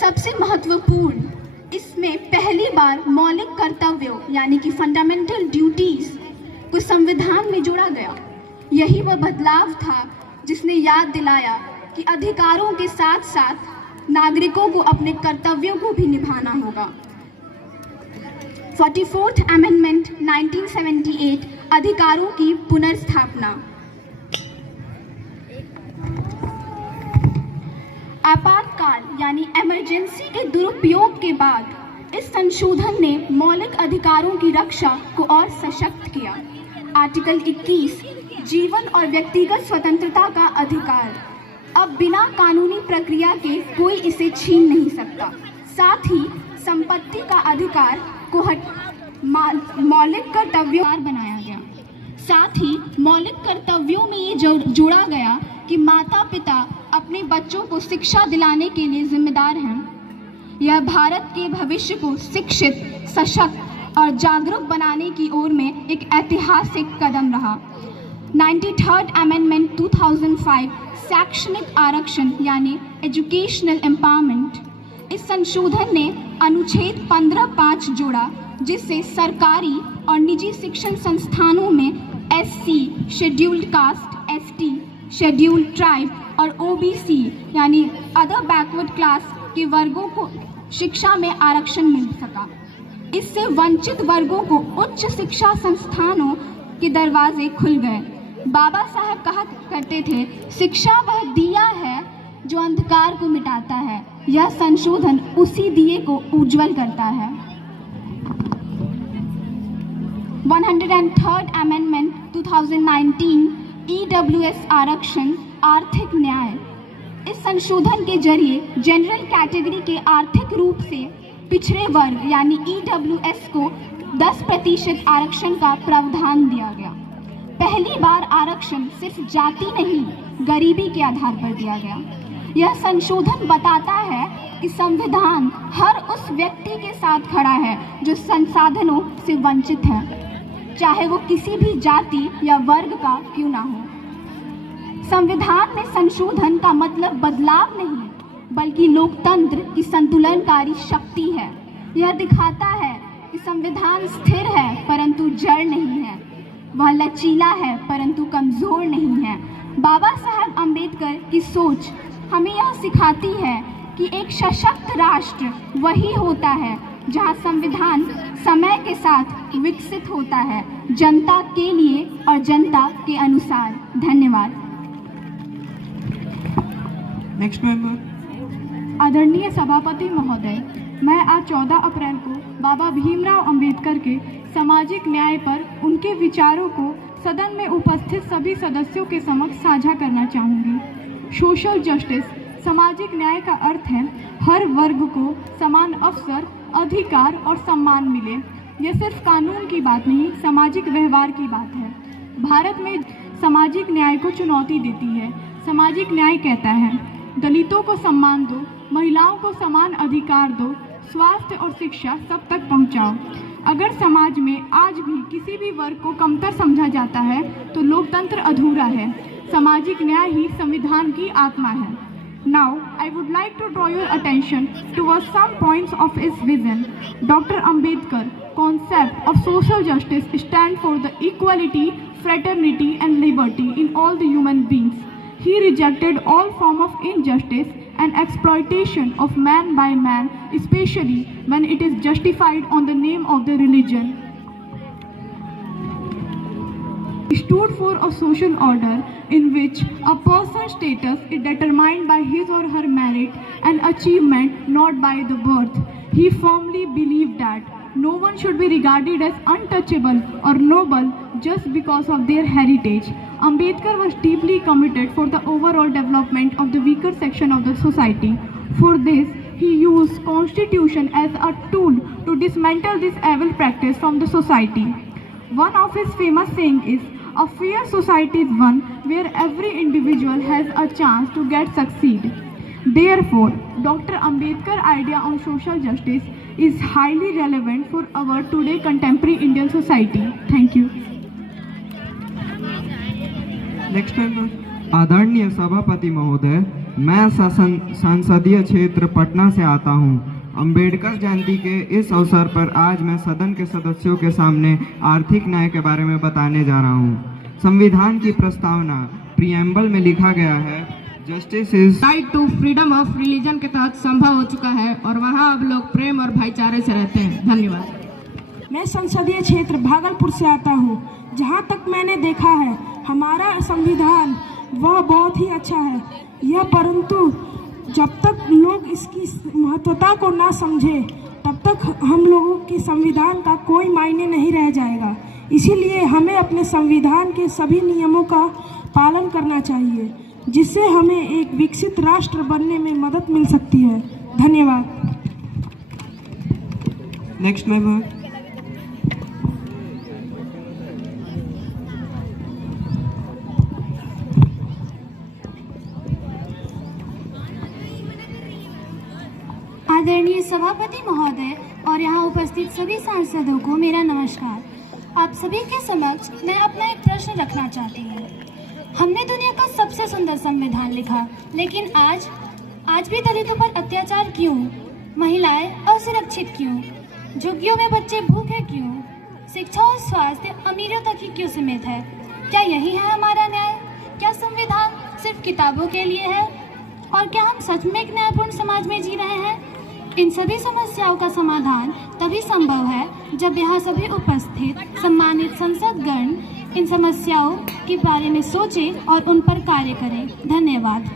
सबसे महत्वपूर्ण, इसमें पहली बार मौलिक कर्तव्यों यानी कि फंडामेंटल ड्यूटीज को संविधान में जोड़ा गया। यही वह बदलाव था जिसने याद दिलाया कि अधिकारों के साथ साथ नागरिकों को अपने कर्तव्यों को भी निभाना होगा। 44th अमेंडमेंट 1978 अधिकारों की पुनर्स्थापना। आपातकाल यानी इमरजेंसी के दुरुपयोग के बाद इस संशोधन ने मौलिक अधिकारों की रक्षा को और सशक्त किया। आर्टिकल 21 जीवन और व्यक्तिगत स्वतंत्रता का अधिकार, अब बिना कानूनी प्रक्रिया के कोई इसे छीन नहीं सकता। साथ ही संपत्ति का अधिकार को मौलिक कर्तव्यों बनाया गया। साथ ही मौलिक कर्तव्यों में ये जोड़ा गया कि माता पिता अपने बच्चों को शिक्षा दिलाने के लिए जिम्मेदार हैं। यह भारत के भविष्य को शिक्षित, सशक्त और जागरूक बनाने की ओर में एक ऐतिहासिक कदम रहा। 93rd अमेंडमेंट 2005 शैक्षणिक आरक्षण यानी एजुकेशनल एम्पावरमेंट। इस संशोधन ने अनुच्छेद 15(5) जोड़ा, जिससे सरकारी और निजी शिक्षण संस्थानों में SC, scheduled caste, ST, scheduled tribe और OBC यानी अदर बैकवर्ड क्लास के वर्गों को शिक्षा में आरक्षण मिल सका। इससे वंचित वर्गों को उच्च शिक्षा संस्थानों के दरवाजे खुल गए। बाबा साहब कहा करते थे, शिक्षा वह दिया है जो अंधकार को मिटाता है। यह संशोधन उसी दिए को उज्जवल करता है। 103rd अमेंडमेंट 2019 EWS आरक्षण, आर्थिक न्याय। इस संशोधन के जरिए जनरल कैटेगरी के आर्थिक रूप से पिछड़े वर्ग यानी EWS को 10% आरक्षण का प्रावधान दिया गया। पहली बार आरक्षण सिर्फ जाति नहीं, गरीबी के आधार पर दिया गया। यह संशोधन बताता है कि संविधान हर उस व्यक्ति के साथ खड़ा है जो संसाधनों से वंचित है, चाहे वो किसी भी जाति या वर्ग का क्यों ना हो। संविधान में संशोधन का मतलब बदलाव नहीं, बल्कि लोकतंत्र की संतुलनकारी शक्ति है। यह दिखाता है कि संविधान स्थिर है परंतु जड़ नहीं है, वह लचीला है परंतु कमजोर नहीं है। बाबा साहब अम्बेडकर की सोच हमें यह सिखाती है कि एक सशक्त राष्ट्र वही होता है जहां संविधान समय के साथ विकसित होता है, जनता के लिए और जनता के अनुसार। धन्यवाद। Next member. आदरणीय सभापति महोदय, मैं आज 14 अप्रैल को बाबा भीमराव अंबेडकर के सामाजिक न्याय पर उनके विचारों को सदन में उपस्थित सभी सदस्यों के समक्ष साझा करना चाहूँगी। सोशल जस्टिस, सामाजिक न्याय का अर्थ है हर वर्ग को समान अवसर, अधिकार और सम्मान मिले। यह सिर्फ कानून की बात नहीं, सामाजिक व्यवहार की बात है। भारत में सामाजिक न्याय को चुनौती देती है। सामाजिक न्याय कहता है दलितों को सम्मान दो, महिलाओं को समान अधिकार दो, स्वास्थ्य और शिक्षा सब तक पहुंचाओ। अगर समाज में आज भी किसी भी वर्ग को कमतर समझा जाता है तो लोकतंत्र अधूरा है। सामाजिक न्याय ही संविधान की आत्मा है। Now, I would like to draw your attention towards some points of his vision. Dr. Ambedkar concept of social justice stand for the equality, fraternity and liberty in all the human beings. He rejected all form of injustice and exploitation of man by man, especially when it is justified on the name of the religion. He stood for a social order in which a person's status is determined by his or her merit and achievement, not by the birth. He firmly believed that no one should be regarded as untouchable or noble just because of their heritage. Ambedkar was deeply committed for the overall development of the weaker section of the society. For this, he used Constitution as a tool to dismantle this evil practice from the society. One of his famous sayings is, "A fair society is one where every individual has a chance to succeed." Therefore, Dr. Ambedkar's idea on social justice is highly relevant for our today contemporary Indian society. Thank you. Next member. आदरणीय सभापति महोदय, मैं संसदीय क्षेत्र पटना से आता हूं। अंबेडकर जयंती के इस अवसर पर आज मैं सदन के सदस्यों के सामने आर्थिक न्याय के बारे में बताने जा रहा हूं। संविधान की प्रस्तावना प्रीएम्बल में लिखा गया है, justice is right to freedom of religion के तहत संभव हो चुका है और वहाँ अब लोग प्रेम और भाईचारे से रहते हैं। धन्यवाद। मैं संसदीय क्षेत्र भागलपुर से आता हूँ। जहाँ तक मैंने देखा है हमारा संविधान वह बहुत ही अच्छा है, यह परंतु जब तक लोग इसकी महत्वता को ना समझे तब तक हम लोगों के संविधान का कोई मायने नहीं रह जाएगा। इसीलिए हमें अपने संविधान के सभी नियमों का पालन करना चाहिए, जिससे हमें एक विकसित राष्ट्र बनने में मदद मिल सकती है। धन्यवाद। Next member. आदरणीय सभापति महोदय और यहाँ उपस्थित सभी सांसदों को मेरा नमस्कार। आप सभी के समक्ष मैं अपना एक प्रश्न रखना चाहती हूँ। हमने दुनिया का सबसे सुंदर संविधान लिखा, लेकिन आज भी दलितों पर अत्याचार क्यों? महिलाएं असुरक्षित क्यों? झुग्गियों में बच्चे भूखे क्यों? शिक्षा और स्वास्थ्य अमीरों तक ही क्यों सीमित है? क्या यही है हमारा न्याय? क्या संविधान सिर्फ किताबों के लिए है? और क्या हम सच में एक न्यायपूर्ण समाज में जी रहे हैं? इन सभी समस्याओं का समाधान तभी संभव है जब यहाँ सभी उपस्थित सम्मानित संसदगण इन समस्याओं के बारे में सोचें और उन पर कार्य करें। धन्यवाद।